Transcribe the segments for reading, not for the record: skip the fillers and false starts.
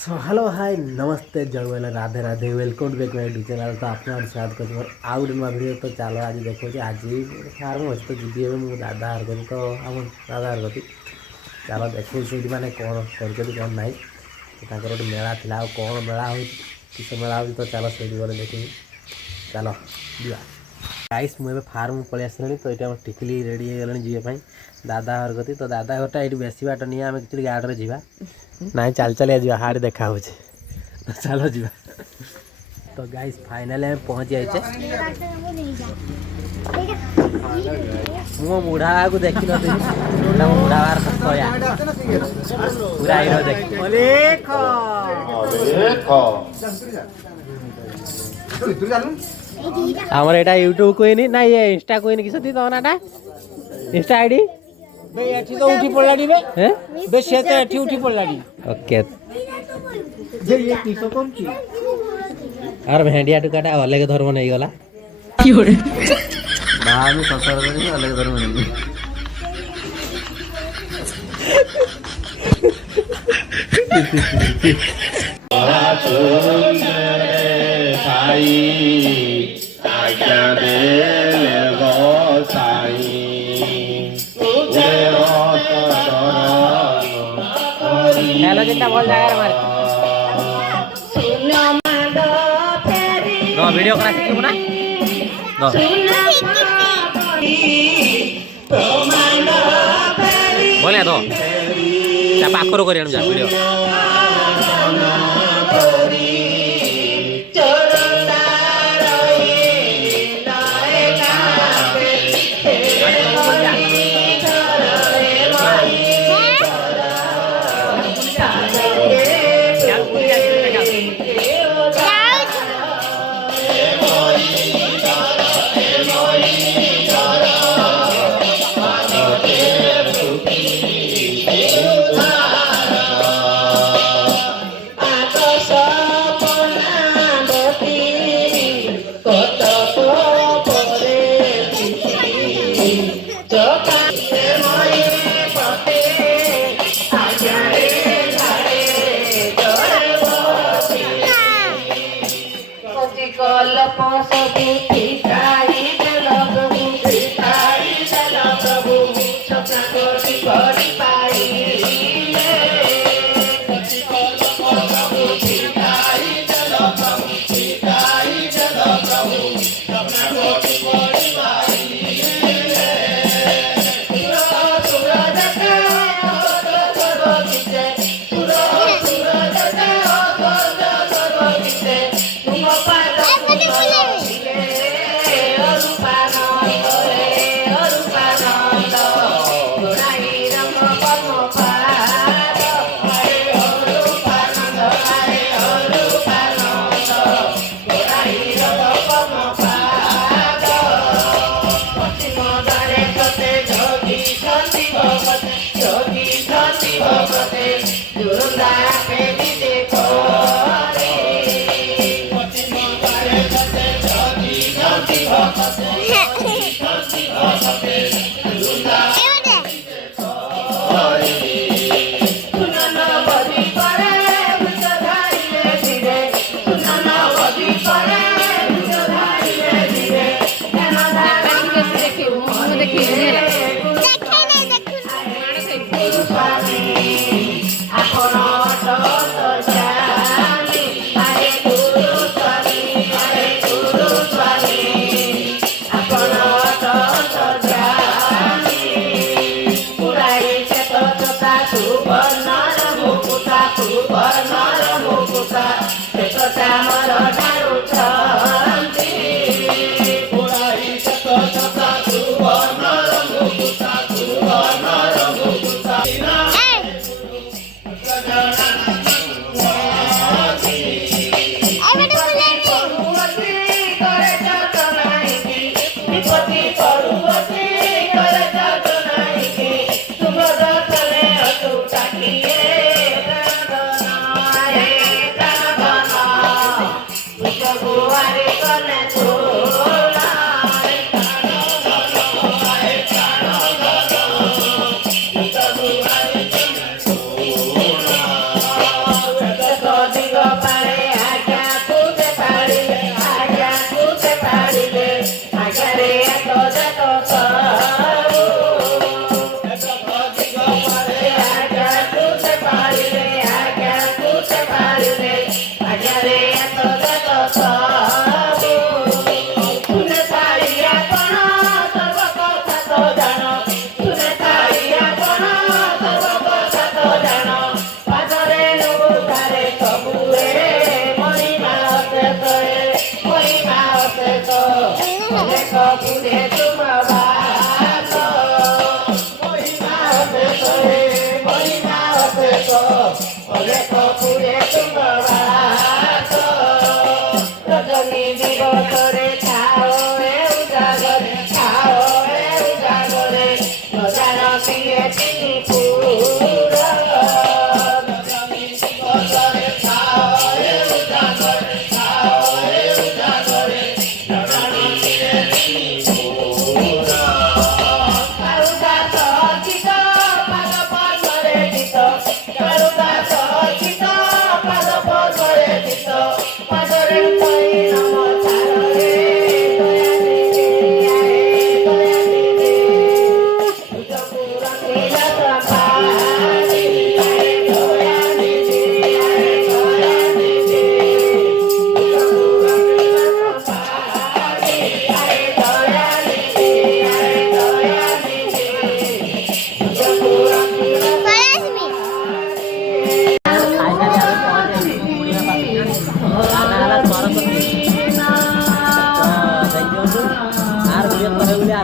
So hello hi नमस्ते जय वेला Radhe Radhe welcome back my YouTube channel. तो आपन स्वागत कर मोर आउ नुआ वीडियो। तो चलो आज देखो आज फार्म अच्छे तो जी मु दादा हरकती तो आम दादा हरकती चलो देखो से मैंने कौन कर कौन ना तो गोटे मेला था कौन मेला हो किस मेला हो तो चलो से गले देखी चलो जा गाइस मुझे फार्म पलि आसली। तो ये टिकली रेडी हो गले जीवाई दादा हरकती। तो दादा घरटा ये बेसी बाट नहीं आम एक्चुअली गाड़ी में जा ना चल चल जा हाड़ देखा हो चलो जी। तो गाइस फाइनल में पहुंच जाए मो बुढ़ा को देखी नी बुढ़ा बार पूरा हीरो देख हमारे एटा यूट्यूब कोई ना ये इंस्टा कोई किस तो नाटा इंस्टा आईडी एठी तो उठी पड़लाडी बे से तो एठी उठी पड़लाडी ओके जे ये किसो कोन की और भेंडिया टुकाटा अलग धर्म नहीं गला की होरे बाहर संसार में अलग धर्म नहीं हेलो जितना बोल जाएगा हमारे नो वीडियो करा सिखिबु ना नो बोले तो ता पाखरो करियन जा वीडियो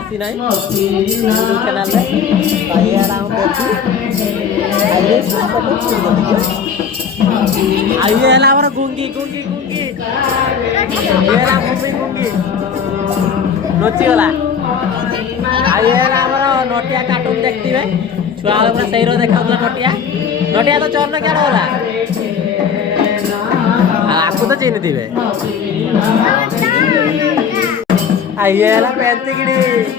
आसी ना चैनल आइए हमारा गुंगी गुंगी गुंगी मम्मी गुंगी नचिगला आइए हमारा नटिया कार्टून देखते छुआ पूरा सही रो देखा नटिया नटिया तो चोर क्या होला आपको तो चिन्ह थे आइए पेंती गिड़ी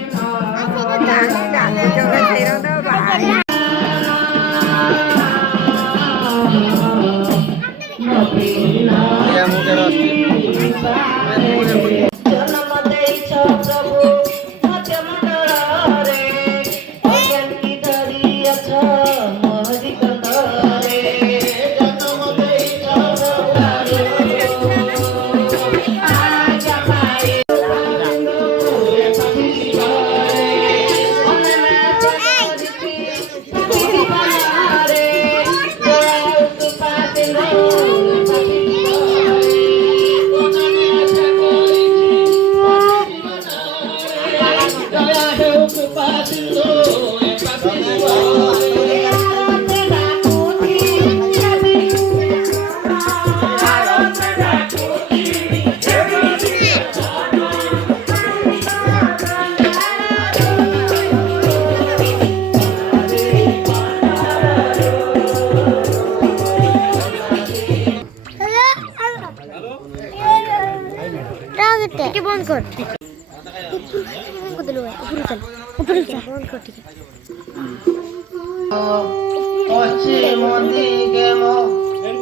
बंद कर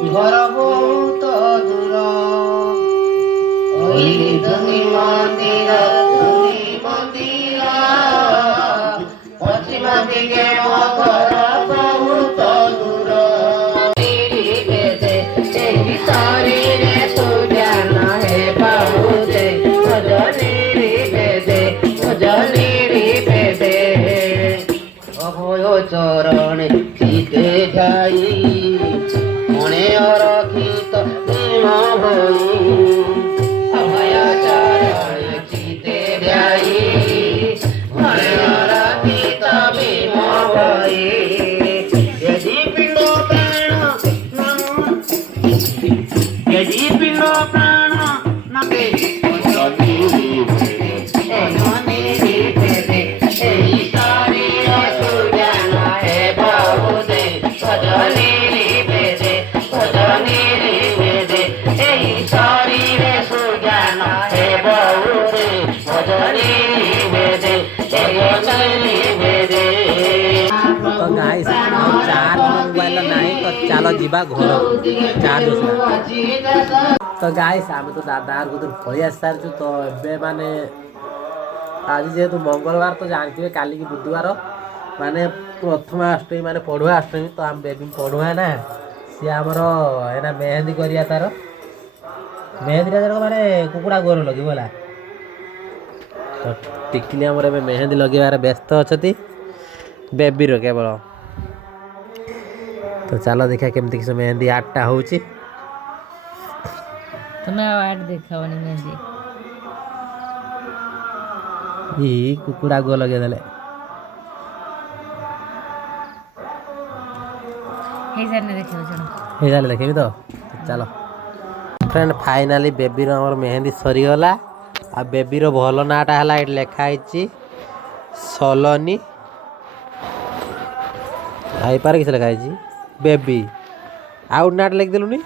घर बहुत दूर धनी मंदिर पश्चिम दिगे मो घर बहुत दूर चरण सीते जाई मने रखित भई अभय चरण सीते जाई मने रखित भई यदि पिंड प्राण नके तो गाइस चार्ज मोबाइल नहीं तो चलो जीवा घर चार्ज तो गाइस आम तो दादा को पलि आसी सारी तो ए माने आज जेहेतु मंगलवार तो जानते काली की बुधवार माने प्रथमाष्टमी माने पढ़ुआ अष्टमी तो आम बेबी पढ़ुआ ना सी आमर एना मेहंदी करिया तार मेहंदी माने कुकुड़ा गोर लगे बोला तो टिकली आमर ए मेहंदी लगेबार व्यस्त अच्छी बेबीर केवल तो चलो देखा केमती किस मेहंदी आठटा होची तुम्हें आवाज देखावनी मेहंदी ଇ କୁକୁଡ଼ା ଗୋ ଲଗେଇଦେଲେ हे सामने देखियो चलो ହେଇଗଲେ ଦେଖେଇବି ତ ଚାଲ ଫ୍ରେଣ୍ଡ ଫାଇନାଲି ବେବିର ଆମର ମେହେନ୍ଦି ସରିଗଲା ଆଉ ବେବିର ଭଲ ନାଁଟା ହେଲା ଏଠି ଲେଖା ହେଇଛି ସଲୋନି ଆଇପାରେ କିଛି ଲେଖା ହେଇଛି ବେବି ଆଉ ଗୋଟେ ନାଁଟା ଲେଖିଦେଲୁନି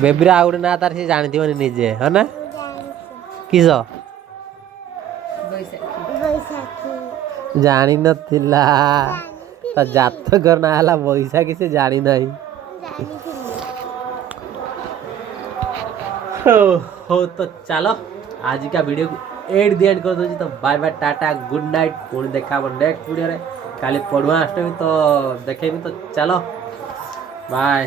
ବେବିର ଆଉ ଗୋଟେ ନାଁ ତାର ସେ ଜାଣିଥିବନି ନିଜେ ହଁ ନା କିସ ଜାଣିନଥିଲା ତା ଜାତକର ନାଁ ହେଲା ବୈଶାଖୀ ସେ ଜାଣିନାହିଁ ହଉ ତ ଚାଲ ଆଜିକା ଭିଡ଼ିଓକୁ ଏଇଠି ଦି ଏଣ୍ଡ କରିଦେଉଛି ତ bye bye tata good night ପୁଣି ଦେଖା ହବ ନେକ୍ସଟ ଭିଡ଼ିଓରେ କାଲି ପଡ଼ୁଆ ଅଷ୍ଟମୀ ତ ଦେଖେଇବି ତ ଚାଲ ବାଏ